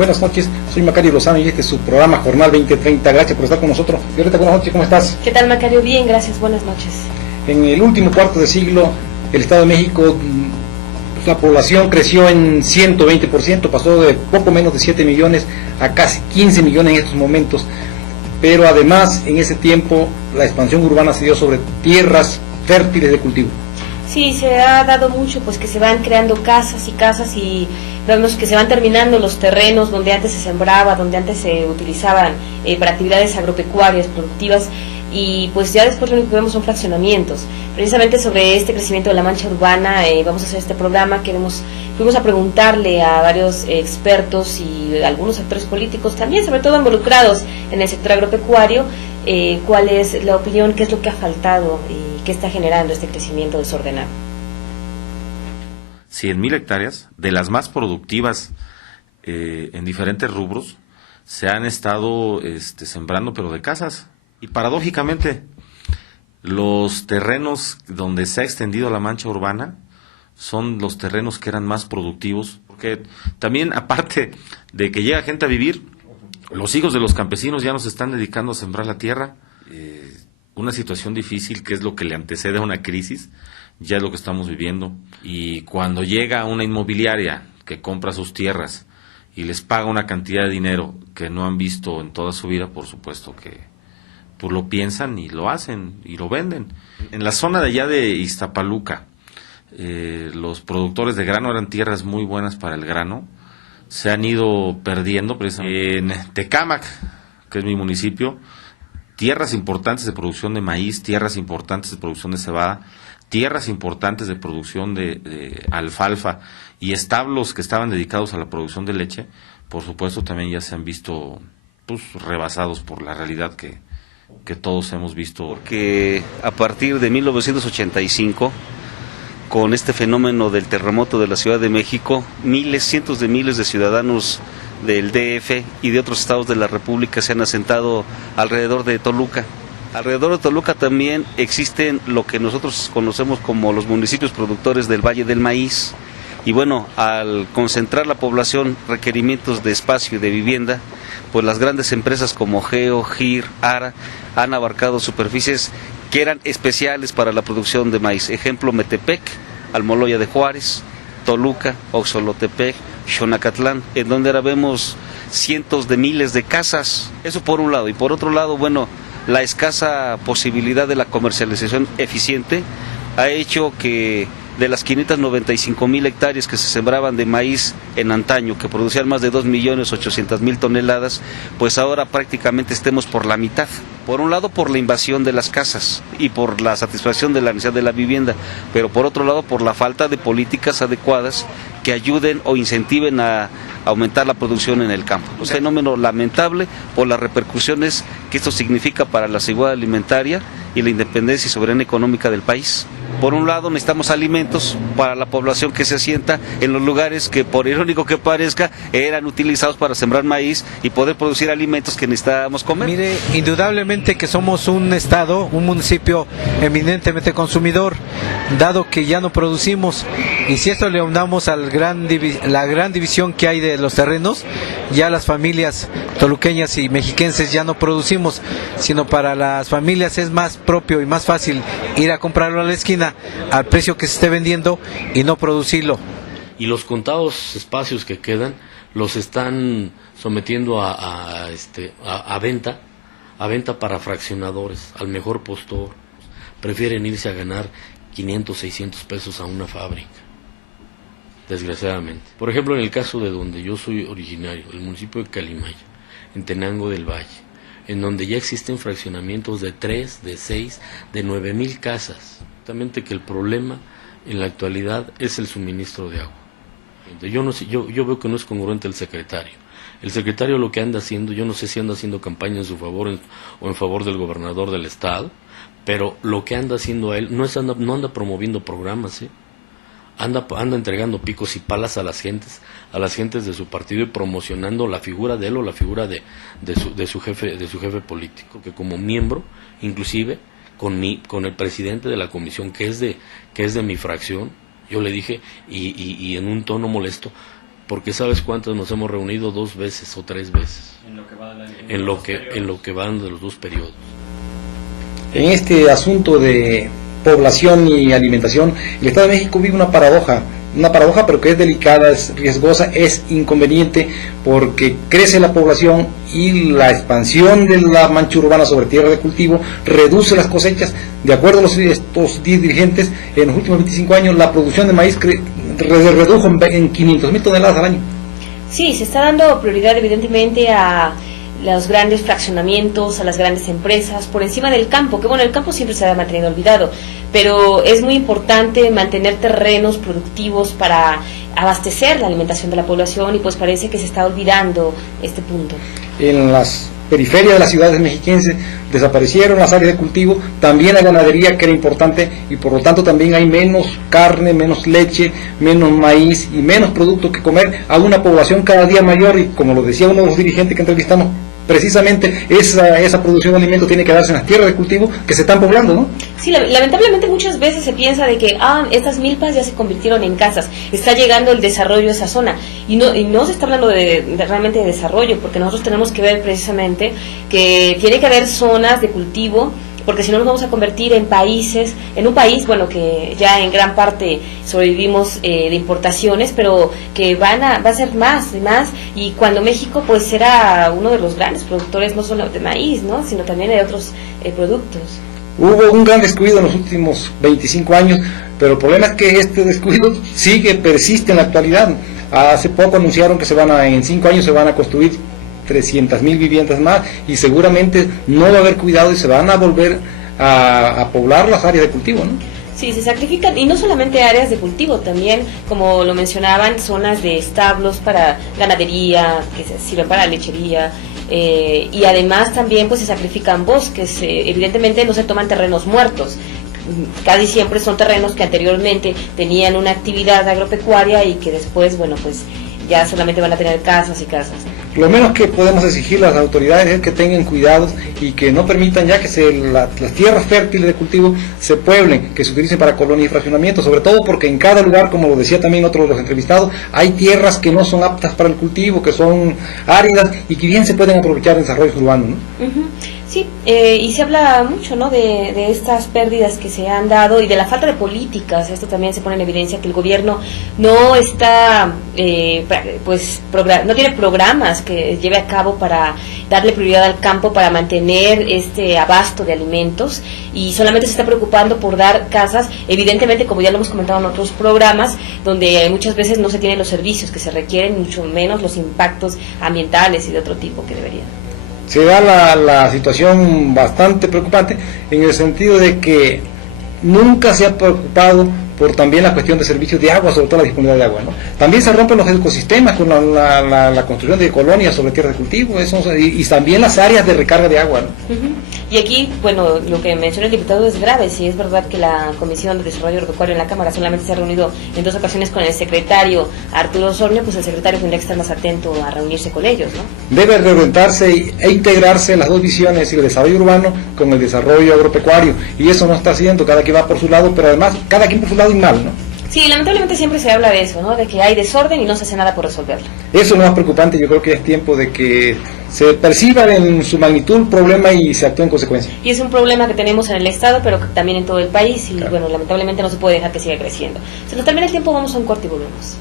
Buenas noches, soy Macario Lozano y este es su programa Jornal 2030. Gracias por estar con nosotros. Violeta, buenas noches, ¿cómo estás? ¿Qué tal, Macario? Bien, gracias, buenas noches. En el último cuarto de siglo, el Estado de México, la población creció en 120%, pasó de poco menos de 7 millones a casi 15 millones en estos momentos. Pero además, en ese tiempo, la expansión urbana se dio sobre tierras fértiles de cultivo. Sí, se ha dado mucho, pues que se van creando casas y vemos que se van terminando los terrenos donde antes se sembraba, donde antes se utilizaban para actividades agropecuarias, productivas, y pues ya después lo único que vemos son fraccionamientos. Precisamente sobre este crecimiento de la mancha urbana vamos a hacer este programa. Fuimos a preguntarle a varios expertos y algunos actores políticos también, sobre todo involucrados en el sector agropecuario, cuál es la opinión, qué es lo que ha faltado y qué está generando este crecimiento desordenado. 100,000 hectáreas, de las más productivas en diferentes rubros, se han estado sembrando, pero de casas. Y paradójicamente, los terrenos donde se ha extendido la mancha urbana son los terrenos que eran más productivos, porque también, aparte de que llega gente a vivir, los hijos de los campesinos ya nos están dedicando a sembrar la tierra. Una situación difícil, que es lo que le antecede a una crisis, ya es lo que estamos viviendo. Y cuando llega una inmobiliaria que compra sus tierras y les paga una cantidad de dinero que no han visto en toda su vida, por supuesto que pues lo piensan y lo hacen y lo venden. En la zona de allá de Iztapaluca, los productores de grano eran tierras muy buenas para el grano, se han ido perdiendo. En Tecámac, que es mi municipio, tierras importantes de producción de maíz, tierras importantes de producción de cebada, tierras importantes de producción de alfalfa y establos que estaban dedicados a la producción de leche, por supuesto también ya se han visto pues rebasados por la realidad que todos hemos visto. Porque a partir de 1985, con este fenómeno del terremoto de la Ciudad de México, cientos de miles de ciudadanos del DF y de otros estados de la República se han asentado alrededor de Toluca. Alrededor de Toluca también existen lo que nosotros conocemos como los municipios productores del Valle del Maíz. Y bueno, al concentrar la población requerimientos de espacio y de vivienda, pues las grandes empresas como Geo, GIR, ARA han abarcado superficies que eran especiales para la producción de maíz. Ejemplo, Metepec, Almoloya de Juárez, Toluca, Oxolotepec, Xonacatlán, en donde ahora vemos cientos de miles de casas. Eso por un lado. Y por otro lado, bueno, la escasa posibilidad de la comercialización eficiente ha hecho que de las 595,000 hectáreas que se sembraban de maíz en antaño, que producían más de 2,800,000 toneladas, pues ahora prácticamente estemos por la mitad. Por un lado, por la invasión de las casas y por la satisfacción de la necesidad de la vivienda, pero por otro lado, por la falta de políticas adecuadas que ayuden o incentiven a aumentar la producción en el campo. Un fenómeno lamentable por las repercusiones que esto significa para la seguridad alimentaria y la independencia y soberanía económica del país. Por un lado, necesitamos alimentos para la población que se asienta en los lugares que, por irónico que parezca, eran utilizados para sembrar maíz y poder producir alimentos que necesitábamos comer. Mire, indudablemente que somos un estado, un municipio eminentemente consumidor, dado que ya no producimos, y si esto le aunamos a la gran división que hay de los terrenos, ya las familias toluqueñas y mexiquenses ya no producimos, sino para las familias es más propio y más fácil ir a comprarlo a la esquina al precio que se esté vendiendo y no producirlo. Y los contados espacios que quedan los están sometiendo a venta para fraccionadores, al mejor postor. Prefieren irse a ganar 500, 600 pesos a una fábrica, desgraciadamente. Por ejemplo, en el caso de donde yo soy originario, el municipio de Calimaya, en Tenango del Valle, en donde ya existen fraccionamientos de 3, de 6, de 9,000 casas. Exactamente, que el problema en la actualidad es el suministro de agua. Yo veo que no es congruente el secretario. El secretario lo que anda haciendo, yo no sé si anda haciendo campaña en su favor o en favor del gobernador del estado, pero lo que anda haciendo a él no anda promoviendo programas, anda entregando picos y palas a las gentes de su partido y promocionando la figura de él o la figura de su jefe político, que como miembro, inclusive con el presidente de la comisión, que es de mi fracción, yo le dije, y en un tono molesto, porque sabes cuántos nos hemos reunido 2 veces o 3 veces en lo que van de los 2 periodos. En este asunto de población y alimentación, el Estado de México vive una paradoja, pero que es delicada, es riesgosa, es inconveniente, porque crece la población y la expansión de la mancha urbana sobre tierra de cultivo reduce las cosechas. De acuerdo a estos 10 dirigentes, en los últimos 25 años la producción de maíz redujo en 500,000 toneladas al año. Sí, se está dando prioridad evidentemente a los grandes fraccionamientos, a las grandes empresas, por encima del campo, que bueno, el campo siempre se ha mantenido olvidado, pero es muy importante mantener terrenos productivos para abastecer la alimentación de la población, y pues parece que se está olvidando este punto. En las periferias de las ciudades mexiquenses desaparecieron las áreas de cultivo, también la ganadería, que era importante, y por lo tanto también hay menos carne, menos leche, menos maíz y menos producto que comer a una población cada día mayor, y como lo decía uno de los dirigentes que entrevistamos, precisamente esa producción de alimentos tiene que darse en las tierras de cultivo que se están poblando, ¿no? Sí, lamentablemente muchas veces se piensa de que estas milpas ya se convirtieron en casas, está llegando el desarrollo a esa zona, y no se está hablando realmente de desarrollo, porque nosotros tenemos que ver precisamente que tiene que haber zonas de cultivo, porque si no nos vamos a convertir en un país, bueno, que ya en gran parte sobrevivimos de importaciones, pero que va a ser más y más, y cuando México pues será uno de los grandes productores, no solo de maíz, ¿no?, sino también de otros productos. Hubo un gran descuido en los últimos 25 años, pero el problema es que este descuido persiste en la actualidad. Hace poco anunciaron que en 5 años se van a construir 300,000 viviendas más, y seguramente no va a haber cuidado y se van a volver a poblar las áreas de cultivo, ¿no? Sí, se sacrifican, y no solamente áreas de cultivo, también, como lo mencionaban, zonas de establos para ganadería, que sirven para lechería, y además también pues se sacrifican bosques, evidentemente no se toman terrenos muertos, casi siempre son terrenos que anteriormente tenían una actividad agropecuaria y que después, bueno, pues ya solamente van a tener casas y casas. Lo menos que podemos exigir a las autoridades es que tengan cuidados y que no permitan ya que las tierras fértiles de cultivo se pueblen, que se utilicen para colonias y fraccionamientos, sobre todo porque en cada lugar, como lo decía también otro de los entrevistados, hay tierras que no son aptas para el cultivo, que son áridas y que bien se pueden aprovechar en desarrollos urbanos, ¿no? Uh-huh. Sí, y se habla mucho, ¿no?, de estas pérdidas que se han dado y de la falta de políticas. Esto también se pone en evidencia, que el gobierno no está, no tiene programas que lleve a cabo para darle prioridad al campo, para mantener este abasto de alimentos, y solamente se está preocupando por dar casas, evidentemente, como ya lo hemos comentado en otros programas, donde muchas veces no se tienen los servicios que se requieren, mucho menos los impactos ambientales y de otro tipo que deberían. Se da la situación bastante preocupante en el sentido de que nunca se ha preocupado por también la cuestión de servicios de agua, sobre todo la disponibilidad de agua, ¿no? También se rompen los ecosistemas con la construcción de colonias sobre tierras de cultivo, y también las áreas de recarga de agua, ¿no? Uh-huh. Y aquí, bueno, lo que menciona el diputado es grave. Si es verdad que la Comisión de Desarrollo Agropecuario en la Cámara solamente se ha reunido en 2 ocasiones con el secretario Arturo Osornio, pues el secretario tendría que estar más atento a reunirse con ellos, ¿no? Debe reorientarse e integrarse las dos visiones, el desarrollo urbano con el desarrollo agropecuario, y eso no está haciendo, cada quien va por su lado, pero además cada quien por su lado y mal, ¿no? Sí, lamentablemente siempre se habla de eso, ¿no?, de que hay desorden y no se hace nada por resolverlo. Eso es lo más preocupante. Yo creo que es tiempo de que se perciba en su magnitud el problema y se actúe en consecuencia. Y es un problema que tenemos en el Estado, pero también en todo el país, y claro, bueno, lamentablemente no se puede dejar que siga creciendo. Se nos termina el tiempo, vamos a un corte y volvemos.